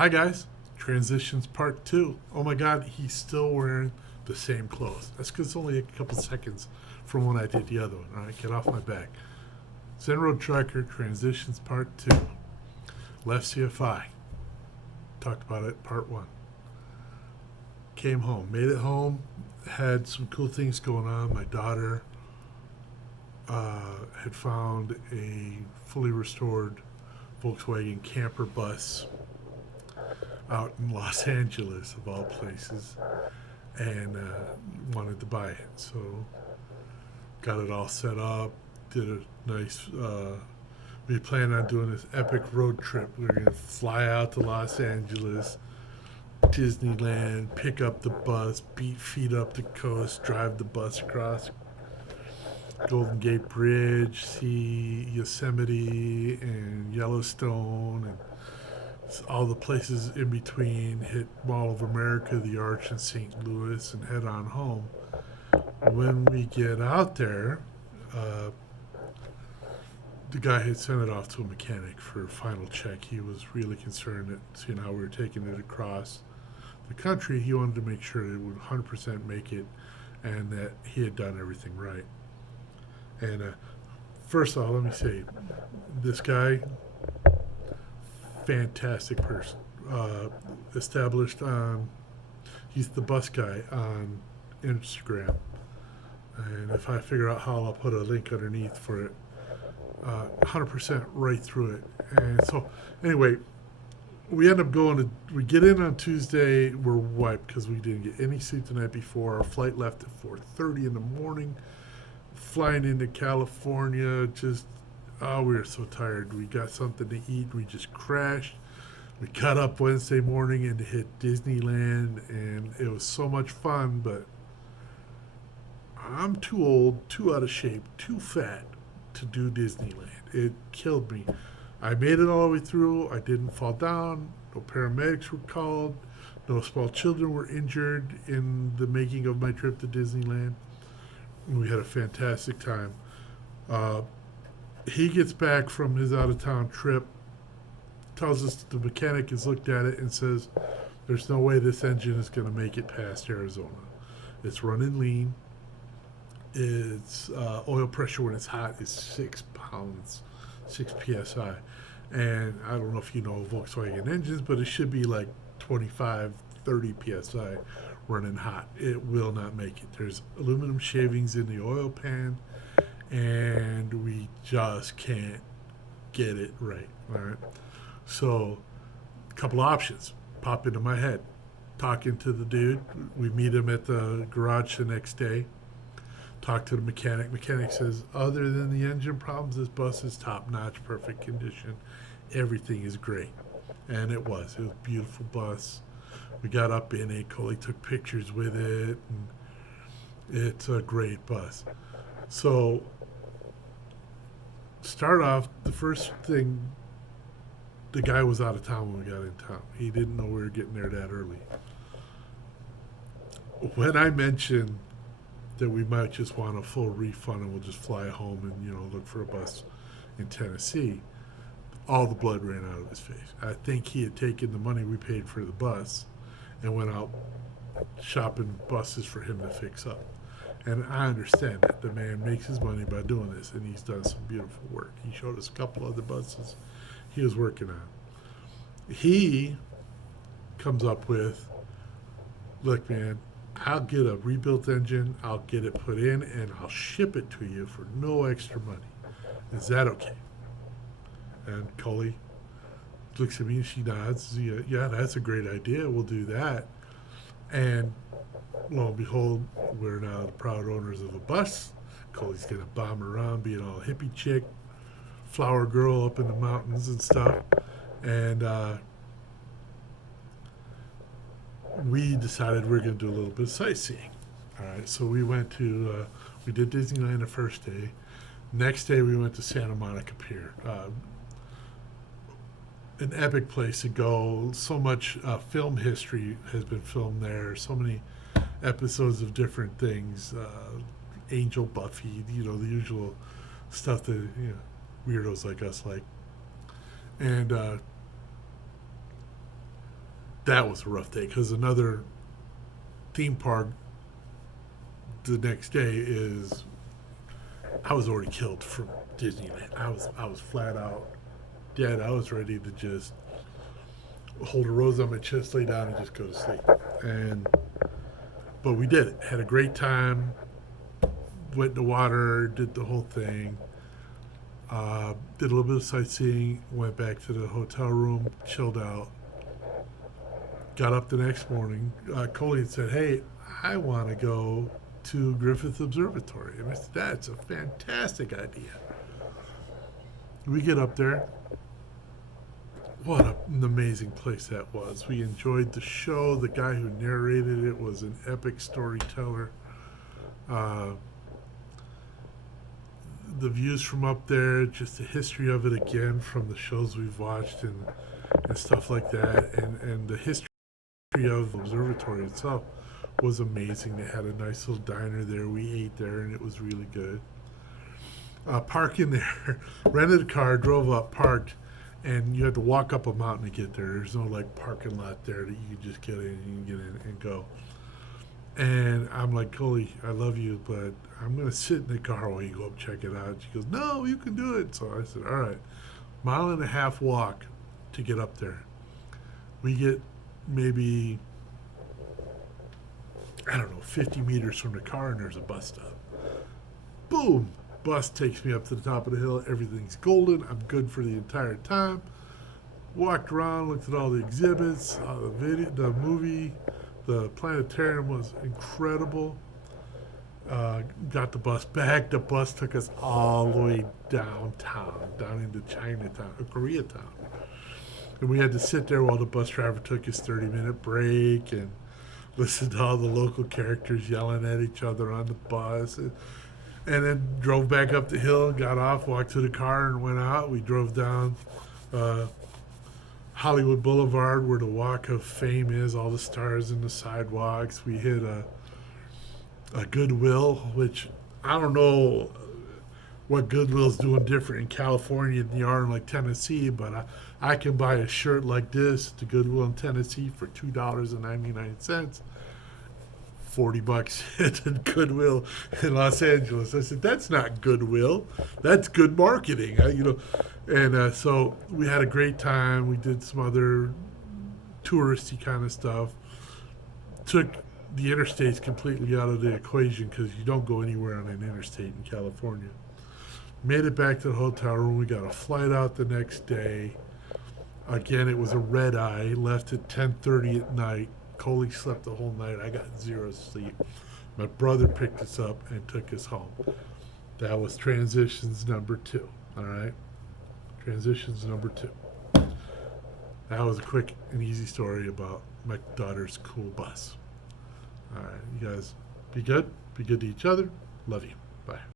Hi guys, transitions part two. Oh my god, he's still wearing the same clothes. That's because it's only a couple seconds from when I did the other one. All right, get off my back. Zenroad Tracker transitions part two. Left CFI. Talked about it part one. Came home, made it home. Had some cool things going on. My daughter had found a fully restored Volkswagen camper bus out in Los Angeles, of all places, and wanted to buy it. So got it all set up. Did a nice. We planned on doing this epic road trip. We were gonna fly out to Los Angeles, Disneyland, pick up the bus, beat feet up the coast, drive the bus across Golden Gate Bridge, see Yosemite and Yellowstone and all the places in between, hit Mall of America, the Arch in St. Louis, and head on home. When we get out there, uh, the guy had sent it off to a mechanic for a final check. He was really concerned that, seeing how we were taking it across the country, he wanted to make sure it would 100% make it and that he had done everything right. And first of all, let me say, this guy, fantastic person. Established on, he's the bus guy on Instagram. And if I figure out how, I'll put a link underneath for it. 100% right through it. And so, anyway, we end up we get in on Tuesday, we're wiped because we didn't get any sleep the night before. Our flight left at 4:30 in the morning. Flying into California, we were so tired. We got something to eat. We just crashed. We got up Wednesday morning and hit Disneyland, and it was so much fun, but I'm too old, too out of shape, too fat to do Disneyland. It killed me. I made it all the way through. I didn't fall down. No paramedics were called. No small children were injured in the making of my trip to Disneyland. We had a fantastic time. He gets back from his out of town trip, tells us the mechanic has looked at it and says, there's no way this engine is going to make it past Arizona. It's running lean. Its oil pressure when it's hot is 6 pounds, 6 psi. And I don't know if you know Volkswagen engines, but it should be like 25, 30 psi running hot. It will not make it. There's aluminum shavings in the oil pan, and we just can't get it right. All right. So, a couple options pop into my head. Talking to the dude. We meet him at the garage the next day. Talk to the mechanic. Mechanic says, other than the engine problems, this bus is top-notch, perfect condition. Everything is great. And it was. It was a beautiful bus. We got up in it. Coley took pictures with it. And it's a great bus. So, start off, the first thing, the guy was out of town when we got in town. He didn't know we were getting there that early. When I mentioned that we might just want a full refund and we'll just fly home and, look for a bus in Tennessee, all the blood ran out of his face. I think he had taken the money we paid for the bus and went out shopping buses for him to fix up. And I understand that the man makes his money by doing this, and he's done some beautiful work. He showed us a couple other buses he was working on. He comes up with, look, man, I'll get a rebuilt engine, I'll get it put in, and I'll ship it to you for no extra money. Is that okay? And Coley looks at me and she nods. Yeah, that's a great idea. We'll do that. And lo and behold, we're now the proud owners of a bus. Coley's going to bomb around being all hippie chick, flower girl up in the mountains and stuff. And we decided we were going to do a little bit of sightseeing. All right, so we went to, we did Disneyland the first day. Next day we went to Santa Monica Pier. An epic place to go. So much film history has been filmed there. So many episodes of different things. Angel, Buffy, the usual stuff that weirdos like us like. And that was a rough day because another theme park the next day is I was already killed from Disneyland. I was flat out dead. I was ready to just hold a rose on my chest, lay down, and just go to sleep. And but we did it. Had a great time. Went in the water, did the whole thing. Did a little bit of sightseeing. Went back to the hotel room, chilled out. Got up the next morning. Coley had said, "Hey, I want to go to Griffith Observatory," and I said, "That's a fantastic idea." We get up there. What an amazing place that was. We enjoyed the show. The guy who narrated it was an epic storyteller. Uh, the views from up there, just the history of it again from the shows we've watched and stuff like that, and the history of the observatory itself was amazing. They had a nice little diner there. We ate there, and it was really good. Parking there, rented a car, drove up, parked, and you had to walk up a mountain to get there. There's no like parking lot there that you can just get in and get in and go. And I'm like, Coley, I love you, but I'm gonna sit in the car while you go up check it out. She goes, no, you can do it. So I said, all right, 1.5 mile walk to get up there. We get maybe, I don't know, 50 meters from the car, and there's a bus stop. Boom, bus takes me up to the top of the hill. Everything's golden. I'm good for the entire time. Walked around, looked at all the exhibits, saw the video, the movie. The planetarium was incredible. Got the bus back. The bus took us all the way downtown, down into Chinatown, Koreatown. And we had to sit there while the bus driver took his 30-minute break and listen to all the local characters yelling at each other on the bus. And then drove back up the hill, got off, walked to the car, and went out. We drove down Hollywood Boulevard, where the Walk of Fame is, all the stars in the sidewalks. We hit a Goodwill, which I don't know what Goodwill's doing different in California than they are in like Tennessee, but I can buy a shirt like this at the Goodwill in Tennessee for $2.99. $40 at Goodwill in Los Angeles. I said, that's not Goodwill. That's good marketing. And so we had a great time. We did some other touristy kind of stuff. Took the interstates completely out of the equation because you don't go anywhere on an interstate in California. Made it back to the hotel room. We got a flight out the next day. Again, it was a red eye. Left at 10:30 at night. Coley slept the whole night. I got zero sleep. My brother picked us up and took us home. That was transitions number 2. All right? Transitions number 2. That was a quick and easy story about my daughter's cool bus. All right, you guys be good. Be good to each other. Love you. Bye.